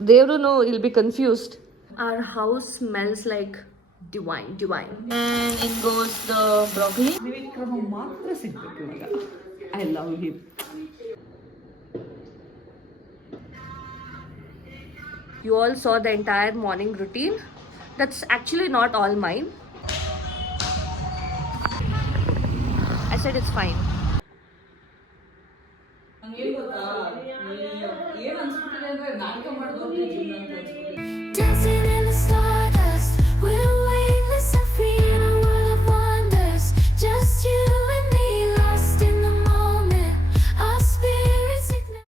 Devru no, you'll be confused. Our house smells like divine. And in goes the broccoli. Trivikrama ಮಾತ್ರ ಸಿಗ್ಬೇಕು ಇವಾಗ. I love him. You all saw the entire morning routine. That's actually not all mine. I said it's fine. ಏನು ಗೊತ್ತಾ, ಏನು ಅನ್ಸ್ಬಿಟ್ಟಿದೆ ಅಂದ್ರೆ ನಾಟಕ ಮಾಡಿದವ್ರಿಗೆ ಜೀವನ ಅಂತ ಅನ್ಸ್ಬಿಟ್ಟಿದೆ. Dancing in the stardust, we're weightless and free in a world of wonders. Just you and me, lost in the moment. Our spirits ignite.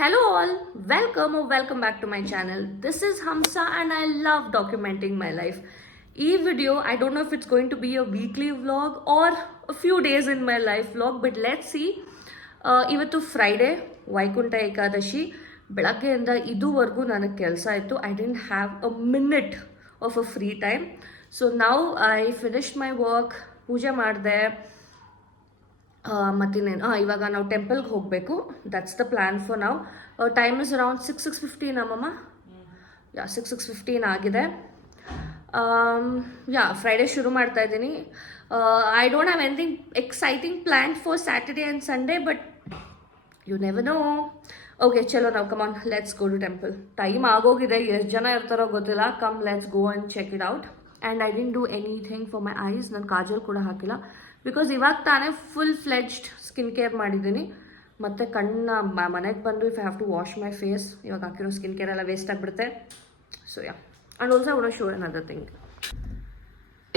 Hello all, welcome back to my channel. This is Hamsa and I love documenting my life. This video, I don't know if it's going to be a weekly vlog or a few days in my life vlog, but let's see. Ivattu Friday, Vaikunta Ekadashi, ಬೆಳಗ್ಗೆಯಿಂದ ಇದುವರೆಗೂ ನನಗೆ ಕೆಲಸ ಇತ್ತು. I didn't have a minute of a free time. So now I finished my work, ಪೂಜೆ ಮಾಡಿದೆ. ಮತ್ತಿನ್ನೇನು ಇವಾಗ ನಾವು ಟೆಂಪಲ್ಗೆ ಹೋಗಬೇಕು. ದಟ್ಸ್ ದ ಪ್ಲ್ಯಾನ್ ಫಾರ್ ನಾವು. ಟೈಮ್ ಇಸ್ ಅರೌಂಡ್ 6:15 ಅಮ್ಮಮ್ಮ. 6:15 ಆಗಿದೆ. ಫ್ರೈಡೇ ಶುರು ಮಾಡ್ತಾ ಇದ್ದೀನಿ. I don't have anything exciting plan for Saturday and Sunday, but you never know. Okay ಚಲೋ ನಾವು come on let's go to temple. Time ಆಗೋಗಿದೆ, ಎಷ್ಟು ಜನ ಇರ್ತಾರೋ ಗೊತ್ತಿಲ್ಲ. Come let's go and check it out. And I didn't do anything for my eyes. ನಾನು ಕಾಜಲ್ ಕೂಡ ಹಾಕಿಲ್ಲ ಬಿಕಾಸ್ ಇವಾಗ ತಾನೇ ಫುಲ್ ಫ್ಲೆಡ್ಜ್ಡ್ ಸ್ಕಿನ್ ಕೇರ್ ಮಾಡಿದ್ದೀನಿ. ಮತ್ತು ಕಣ್ಣ ಮನೆಗೆ ಬಂದು if I have to wash my face, ಇವಾಗ ಹಾಕಿರೋ ಸ್ಕಿನ್ ಕೇರ್ ಎಲ್ಲ ವೇಸ್ಟ್ ಆಗಿಬಿಡುತ್ತೆ. So yeah, and also I want to show another thing.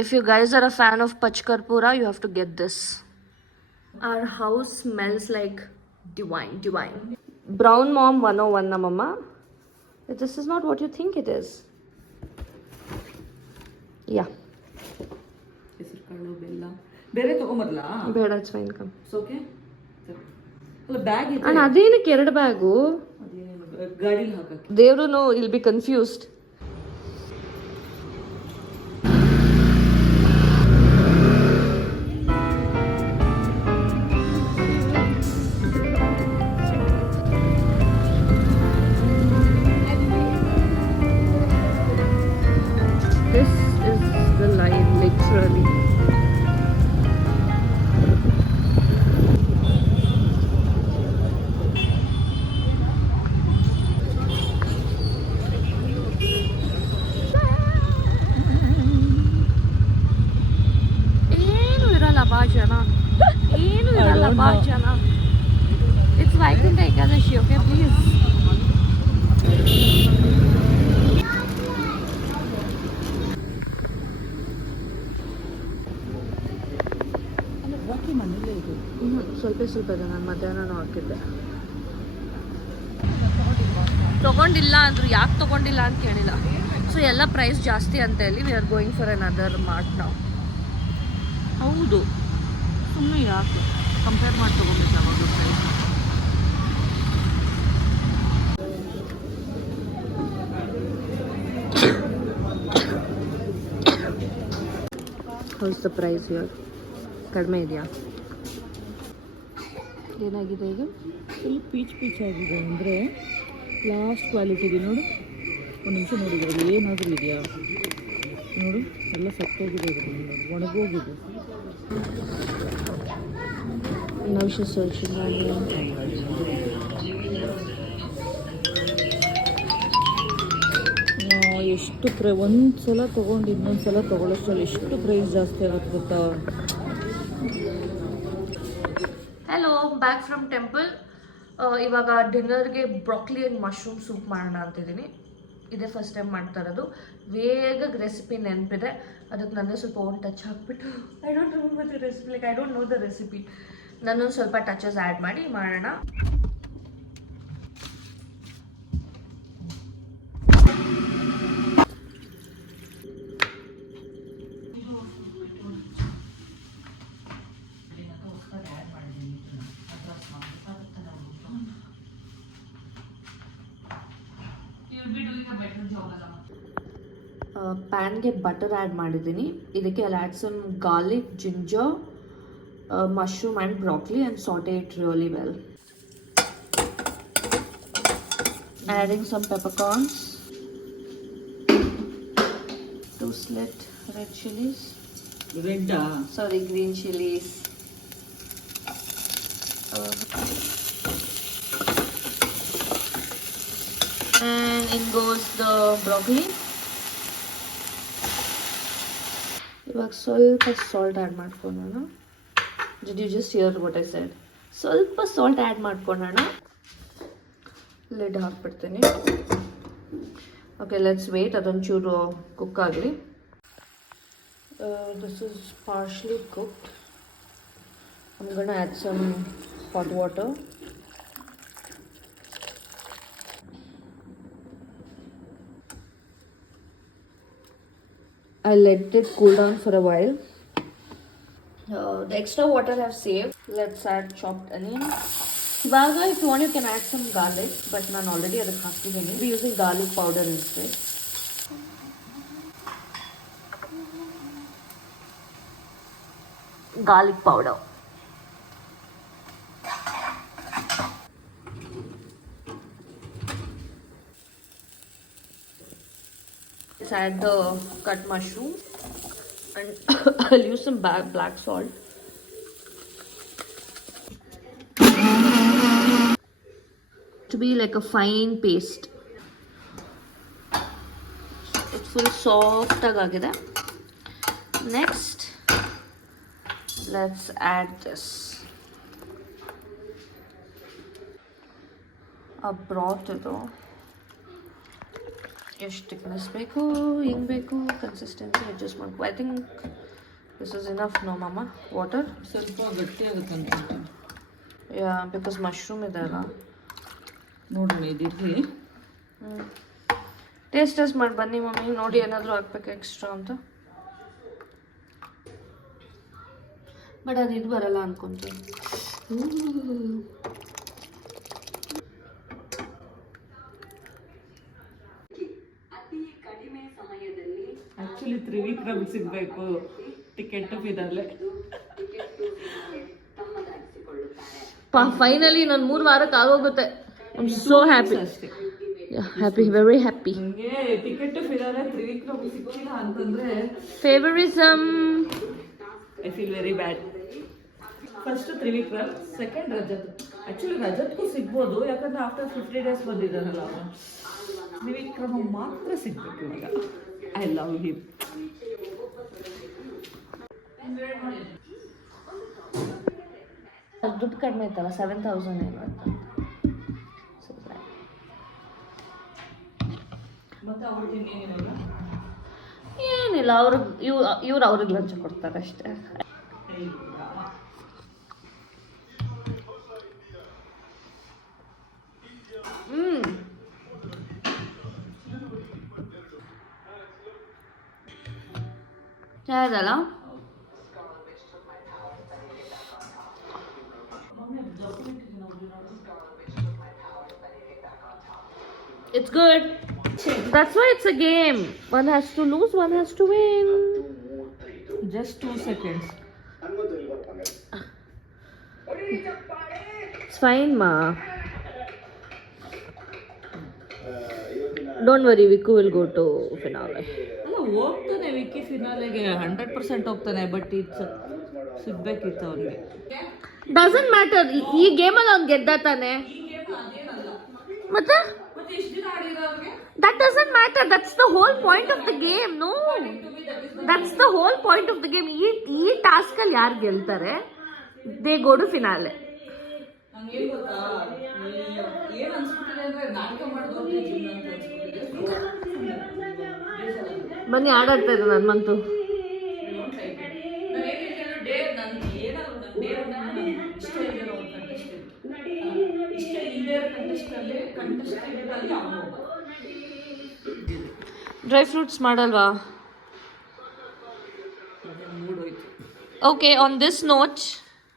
If you guys are a fan of ಪಚ್ ಕರ್ಪೂರ, you have to get this. Our house smells like divine. Brown Mom 101 ನಮ್ಮಮ್ಮ. This is not what you think it is. Yeah. ಹೆಸರು ಕಾಳು ಬೆಲ್ಲ ಬೇರೆ ತಗೊಂಬರಲ್ಲ. ಬೇಡ, it's fine, come. Okay ಅಲ್ಲ ಬ್ಯಾಗ್ ಇದೆ ಅಣ್ಣ, ಅದೇನಕ್ಕೆ 2 ಬ್ಯಾಗು? ಅದೇನು ಗಾಡಿಲಿ ಹಾಕಕ್ಕೆ. ದೇವ್ರು know, will be confused. This is the line, literally. ಏನು ಇರಲ್ಲ ಬಾ ಜನ. It's Vaikuntha Ekadashi, okay please. ಬಾಕಿ ಮನೇಲೇ ಇದೆ. ಸ್ವಲ್ಪ ಇದೆ. ನಾನು ಮಧ್ಯಾಹ್ನನೂ ಹಾಕಿದ್ದೆ. ತೊಗೊಂಡಿಲ್ಲ ಅಂದರು. ಯಾಕೆ ತೊಗೊಂಡಿಲ್ಲ ಅಂತ ಕೇಳಿಲ್ಲ. ಸೊ ಎಲ್ಲ ಪ್ರೈಸ್ ಜಾಸ್ತಿ ಅಂತ ಹೇಳಿ we are going for another mart ನಾವು. ಹೌದು, ಸುಮ್ಮನೆ ಯಾಕೆ ಕಂಪೇರ್ ಮಾಡಿ ತೊಗೊಬೇಕು ಯಾವಾಗ ಪ್ರೈಸ್. ಹೌಸ್ ದ ಪ್ರೈಸ್ ಇವಾಗ ಕಡಿಮೆ ಇದೆಯಾ? ಏನಾಗಿದೆ ಇದು? ಫುಲ್ ಪೀಚ್ ಆಗಿದೆ. ಅಂದರೆ ಲಾಸ್ಟ್ ಕ್ವಾಲಿಟಿ ಇದೆ ನೋಡು. ಒಂದು ನಿಮಿಷ ನೋಡಿದ್ರೆ ಏನಾದರೂ ಇದೆಯಾ ನೋಡು. ಎಲ್ಲ ಸತ್ತೋಗಿದೆ, ಇದು ಒಣಗೋಗಿದೆ. ನಾವು ಸರ್ಚಿಂಗ್ ಮಾಡಿ ಎಷ್ಟು ಒಂದು ಸಲ ತೊಗೊಂಡು ಇನ್ನೊಂದು ಸಲ ತೊಗೊಳ್ಳೋಷ್ಟರಲ್ಲಿ ಎಷ್ಟು ಪ್ರೈಸ್ ಜಾಸ್ತಿ ಆಗುತ್ತೆ ಗೊತ್ತಾ. Hello, back from temple. ಇವಾಗ ಡಿನ್ನರ್ಗೆ ಬ್ರಾಕ್ಲಿ ಆ್ಯಂಡ್ ಮಶ್ರೂಮ್ ಸೂಪ್ ಮಾಡೋಣ ಅಂತಿದ್ದೀನಿ. ಇದೇ ಫಸ್ಟ್ ಟೈಮ್ ಮಾಡ್ತಾ ಇರೋದು. ವೇಗಕ್ಕೆ ರೆಸಿಪಿ ನೆನಪಿದೆ, ಅದಕ್ಕೆ ನನ್ನೇ ಸ್ವಲ್ಪ ಒಂದು ಟಚ್ ಹಾಕ್ಬಿಟ್ಟು I don't remember the recipe, like I don't know the recipe. ನಾನು ಸ್ವಲ್ಪ ಟಚಸ್ ಆ್ಯಡ್ ಮಾಡಿ ಮಾಡೋಣ. ಪ್ಯಾನ್ಗೆ ಬಟರ್ ಆ್ಯಡ್ ಮಾಡಿದ್ದೀನಿ. ಇದಕ್ಕೆ I add some garlic, ginger, mushroom and broccoli and saute it really well. Adding some peppercorns, 2 slit red chilies, green chilies, and in goes the broccoli. ಇವಾಗ ಸ್ವಲ್ಪ salt add ಮಾಡ್ಕೊಳ್ಳೋಣ. Did you just hear what I said? ಸ್ವಲ್ಪ salt add ಮಾಡ್ಕೊಳ್ಳೋಣ. Lid ಹಾಕ್ಬಿಡ್ತೀನಿ. Okay, let's wait ಅದೊಂಚೂರು cook ಆಗಲಿ. This is partially cooked. I'm gonna add some hot water. I let it cool down for a while. The extra water I've saved. Let's add chopped onion. Ivaga, if you want, you can add some garlic, but ನಾನು already ಅದಕ್ಕೆ ಹಾಕಿದ್ದೀನಿ. We're using garlic powder instead. Garlic powder. Let's add the cut mushroom. And I'll use some black salt. To be like a fine paste. It's full soft agagide. Next, let's add this. A broth idu. ಎಷ್ಟು thickness ಬೇಕು, ಹೆಂಗೆ ಬೇಕು, consistency adjust ಮಾಡ್ಕೊ. I think this is enough. No ಮಮ್ಮ, water ಸ್ವಲ್ಪ ಗಟ್ಟಿ ಆಗುತ್ತೆ ಅನ್ಕೊಂತೀನಿ. ಯಾ, ಬಿಕಾಸ್ ಮಶ್ರೂಮ್ ಇದೆ ಅಲ್ಲ. ನೋಡೋಣ ಇದಿರಲಿ. ಟೇಸ್ಟ್ ಮಾಡಿ ಬನ್ನಿ ಮಮ್ಮಿ, ನೋಡಿ ಏನಾದರೂ ಹಾಕ್ಬೇಕು ಎಕ್ಸ್ಟ್ರಾ ಅಂತ. ಬಟ್ ಅದು ಇದು ಬರಲ್ಲ ಅನ್ಕೊಂತೀನಿ. ಆ್ಯಕ್ಚುಲಿ ತ್ರಿವಿಕ್ರಮ್ ಸಿಗಬೇಕು ಟಿಕೆಟ್ ಫಿನಾಲೆ. ಫೈನಲಿ ಇನ್ನೊಂದು 3 ವಾರಕ್ಕೆ ಆಗೋಗುತ್ತೆ. I am so happy. Happy, very happy. ನನಗೆ ಟಿಕೆಟ್ ಫಿನಾಲೆ ತ್ರಿವಿಕ್ರಮ್ ಸಿಕ್ಕಿಲ್ಲ ಅಂತಂದ್ರೆ favouritism. I feel very bad. First Trivikram, second Rajat. Actually ರಜತ್ಗೂ ಸಿಗ್ಬೋದು, ಯಾಕಂದ್ರೆ ಆಫ್ಟರ್ 50 days ಬಂದಿದ್ದಾನಲ್ಲ ಅವನು. ತ್ರಿವಿಕ್ರಮ ಮಾತ್ರ ಸಿಗ್ಬೇಕು ಇವಾಗ. I love him. ದುಡ್ಡು ಕಡಿಮೆ ಇತ್ತಲ್ಲ, 7,000 ಏನು ಅಂತ. ಮತ್ತೆ ಅವ್ರಿಗೆ ಇನ್ನೇನಿರಲ್ಲ, ಏನಿಲ್ಲ. ಇವ್ರು ಅವ್ರಿಗೆ ಲಂಚ ಕೊಡ್ತಾರೆ ಅಷ್ಟೇ. ಯಾವ್ದಲ್ಲ it's good. That's why it's a game. One has to lose, one has to win. just 2 seconds. It's fine ma. Don't worry, Viku will go to finale. ಅಲ್ಲ, ಹೋಗ್ತಾನೆ ವಿಕ್ಕಿ ಫಿನಾಲೆಗೆ 100% ಹೋಗ್ತಾನೆ. ಬಟ್ ಇಟ್ಸ್ ಸಿಗ್ಬೇಕಿತ್ತು ಅವನಿಗೆ. Doesn't matter. ಈ ಗೇಮಲ್ಲಿ ಅವ್ನು ಗೆದ್ದ ತಾನೆ. ಮತ್ತೆ that doesn't matter. That's the whole point of the game. No, that's the whole point of the game. ಈ ಟಾಸ್ಕ್ ಅಲ್ಲಿ ಯಾರು ಗೆಲ್ತಾರೆ, they go to finale. ನಂಗೇನು ಗೊತ್ತಾ, ಏನು ಅನ್ಸ್ಬಿಟ್ಟಿದೆ ಅಂದ್ರೆ ನಾಟಕ ಮಾಡಿದವ್ರಿಗೆ ಜೀವನ ಅಂತ ಅನ್ಸ್ಬಿಟ್ಟಿದೆ. ಬನ್ನಿ ಆಡಾಡ್ತಾ ಇದ್ದು ಹನುಮಂತು. ಡ್ರೈ ಫ್ರೂಟ್ಸ್ ಮಾಡಲ್ವಾ? Okay, on this note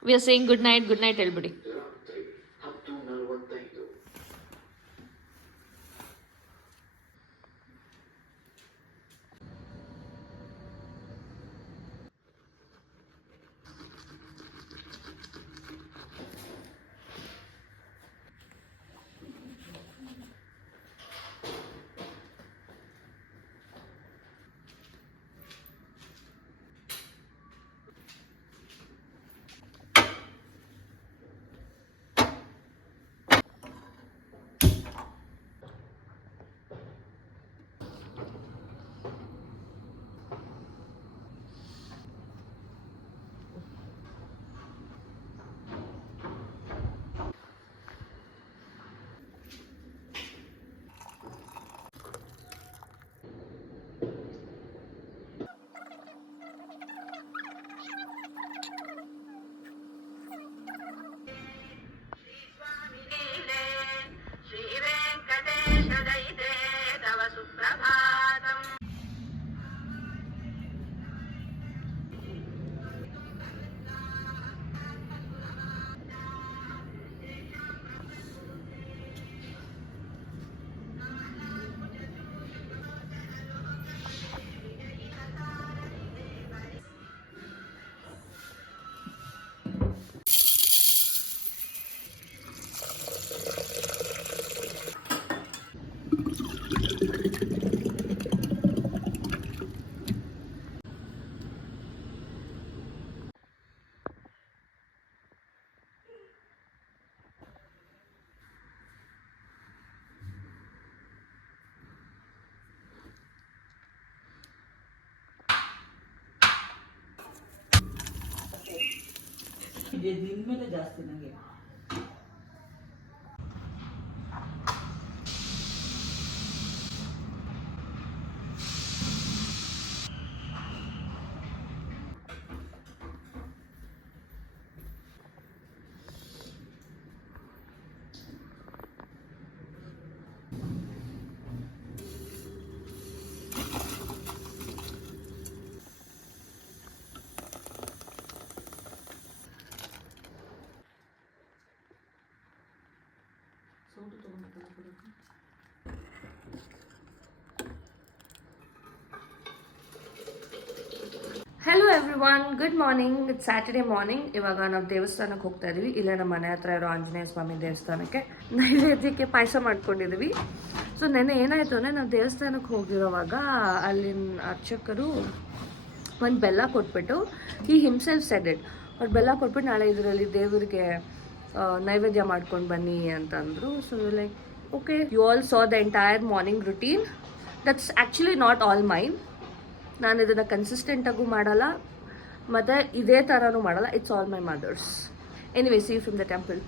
we are saying good night ಹೇಳ್ಬಿಡಿ. ನಿನ್ ಮೇಲೆ ಜಾಸ್ತಿ ನನಗೆ. Hello every one, good morning. It's Saturday morning. ಇವಾಗ ನಾವು ದೇವಸ್ಥಾನಕ್ಕೆ ಹೋಗ್ತಾ ಇದೀವಿ. ಇಲ್ಲೇ ನಮ್ಮ ಮನೆ ಹತ್ರ ಇರೋ ಆಂಜನೇಯ ಸ್ವಾಮಿ ದೇವಸ್ಥಾನಕ್ಕೆ ನೈವೇದ್ಯಕ್ಕೆ ಪಾಯಸ ಮಾಡ್ಕೊಂಡಿದ್ದೀವಿ. ಸೊ ನೆನ್ನೆ ಏನಾಯಿತು ಅಂದರೆ ನಾವು ದೇವಸ್ಥಾನಕ್ಕೆ ಹೋಗಿರೋವಾಗ ಅಲ್ಲಿನ ಅರ್ಚಕರು ಒಂದು ಬೆಲ್ಲ ಕೊಟ್ಬಿಟ್ಟು ಈ ಹಿಮ್ಸೆಲ್ಫ್ ಸೆಡ್ ಇಟ್, ಅವ್ರು ಬೆಲ್ಲ ಕೊಟ್ಬಿಟ್ಟು ನಾಳೆ ಇದರಲ್ಲಿ ದೇವರಿಗೆ ನೈವೇದ್ಯ ಮಾಡ್ಕೊಂಡು ಬನ್ನಿ ಅಂತಂದರು. So like okay, you all saw the entire morning routine. That's actually not all mine. ನಾನು ಇದನ್ನು ಕನ್ಸಿಸ್ಟೆಂಟಾಗೂ ಮಾಡಲ್ಲ ಮತ್ತು ಇದೇ ಥರನೂ ಮಾಡಲ್ಲ. It's all my mother's. Anyway, see from the temple.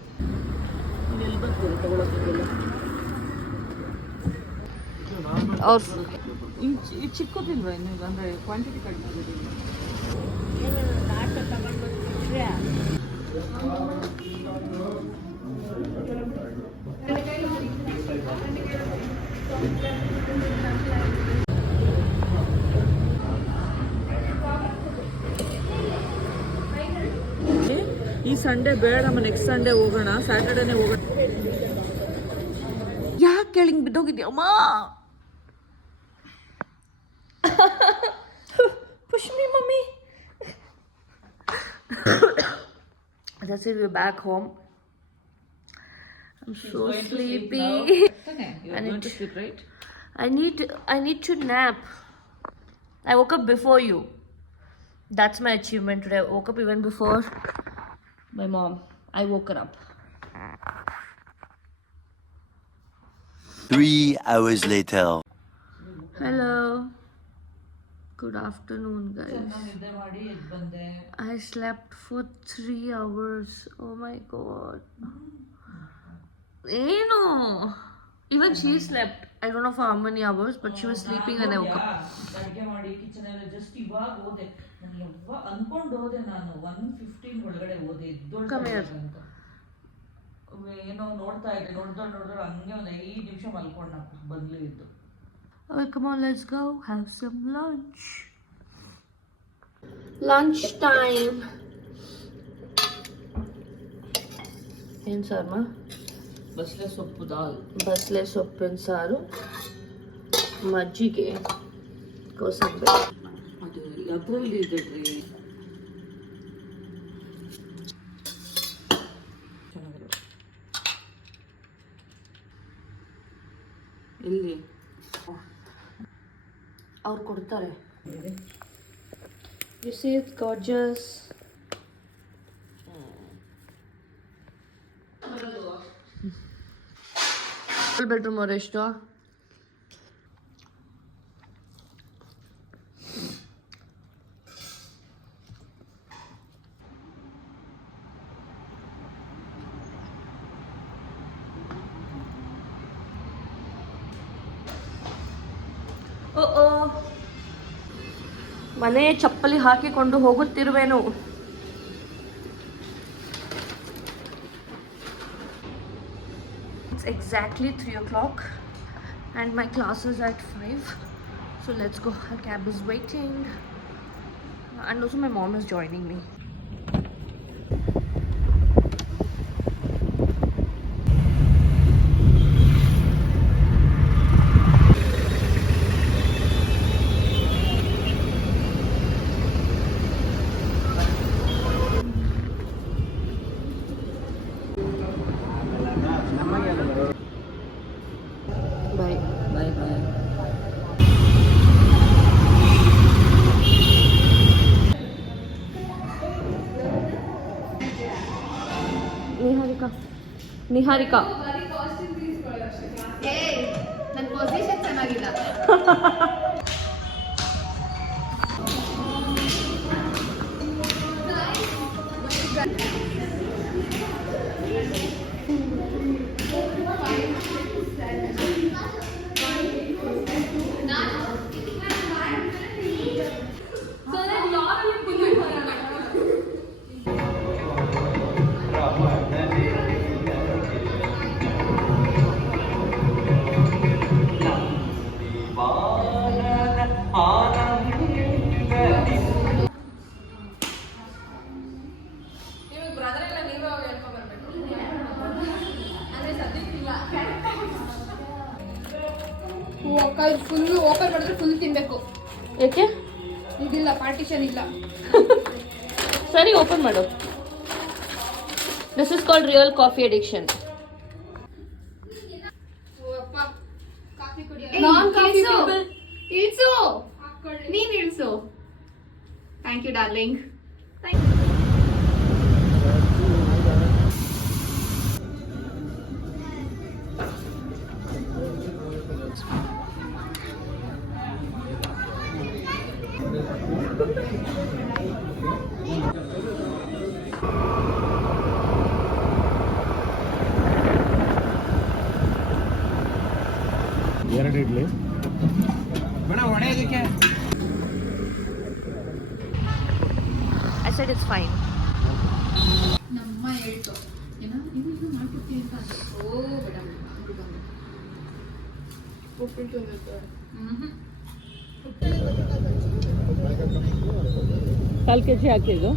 ಅವ್ರು ಇದು ಚಿಕ್ಕದಿಲ್ವಾ ಇನ್ನು, ಅಂದರೆ ಕ್ವಾಂಟಿಟಿ ಕಡಿಮೆ ಆಗೋದಿಲ್ಲ. ಈ ಸಂಡೇ ಬೇಡಮ್ಮ, ನೆಕ್ಸ್ಟ್ ಸಂಡೇ ಹೋಗೋಣ, ಸ್ಯಾಟರ್ಡೇನೇ ಹೋಗೋಣ. ಯಾಕೆ ಕೇಳಿಂಗ್ ಬಿದ್ದೋಗಿದ್ಯಮ್ಮ? push me, mommy. That's it, we're back home. I'm so sleepy. You're going to sleep, right? I need to nap. I woke up before you. That's my achievement today. I woke up even before my mom. I woke her up. 3 hours later. Hello. Good afternoon, guys. ನಿದ್ದೆ ಮಾಡಿ ಎದ್ದು ಬಂದೆ. I slept for 3 hours. Oh my god. Eno. Even she slept. I don't know for how many hours, but she was sleeping when I woke up. ಅಡುಗೆ ಮಾಡಿ kitchen ಎಲ್ಲ just ಇವಾಗ ಹೋದೆ. ನಾನು ಯಾವಾಗ ಅನ್ಕೊಂಡು ಹೋದೆ, ನಾನು 1:15 ಒಳಗಡೆ ಹೋದೆ ಎದ್ದೊಳ್ತಾರೆ ಅಂತ. ಏನೋ ನೋಡ್ತಾ ಇದ್ದೆ, ನೋಡಿದ್ರೆ ಹಂಗೆ ಒಂದು 5 ನಿಮಿಷ ಮಲ್ಕೊಂಡು ಬಂದ್ಲೇ ಇದ್ದು. Oh, come on, let's go have some lunch. Lunch time. ಏನ್ ಸಾರಮ್ಮ? ಬಸ್ಲೆ ಸೊಪ್ಪು ದಾಲ್, ಬಸ್ಲೆ ಸೊಪ್ಪಿನ ಸಾರು, ಮಜ್ಜಿಗೆ, ಕೋಸಂಬರಿ. ಅದು ಅದರಲ್ಲಿ ಇದೆ ಇಲ್ಲಿ ಅವ್ರು ಕೊಡ್ತಾರೆ. You see, it's gorgeous. Bedroom ಅವ್ರು ಎಷ್ಟು? ಮನೆ ಚಪ್ಪಲಿ ಹಾಕಿಕೊಂಡು ಹೋಗುತ್ತಿರುವೆನು. It's exactly 3 o'clock and my class is at 5. So let's go. Our cab is waiting. And also my mom is joining me. Bye. ಬಾಯ್ ಬಾಯ್. ನಿಹಾರಿಕಾ ನನ್ನ ಪೊಸಿಷನ್ ಚೆನ್ನಾಗಿಲ್ಲ. ಫುಲ್ ಓಪನ್ ಮಾಡಿದ್ರೆ full ತಿನ್ಬೇಕು. ಏಕೆ? ಇದಿಲ್ಲ, ಪಾರ್ಟಿಷನ್ ಇಲ್ಲ. ಸರಿ, ಓಪನ್ ಮಾಡು. This is called real coffee addiction. Coffee ನಾನ್ ಕಾಫಿ ಇಳಿಸು, ನೀನ್ ಇಳಿಸು. Thank you darling. ಎರಡು idli I said it's fine. ನಮ್ಮ ಹೇಳ್ತು ಏನೋ ಇದು ಮಾಡ್ಕೊಡ್ತೀನಿ ಅಂತ. ಓ ಮೇಡಮ್ ಉಪ್ಪಿಟ್ಟು ಕಾಲು ಕೆಜಿ ಹಾಕಿದ್ದು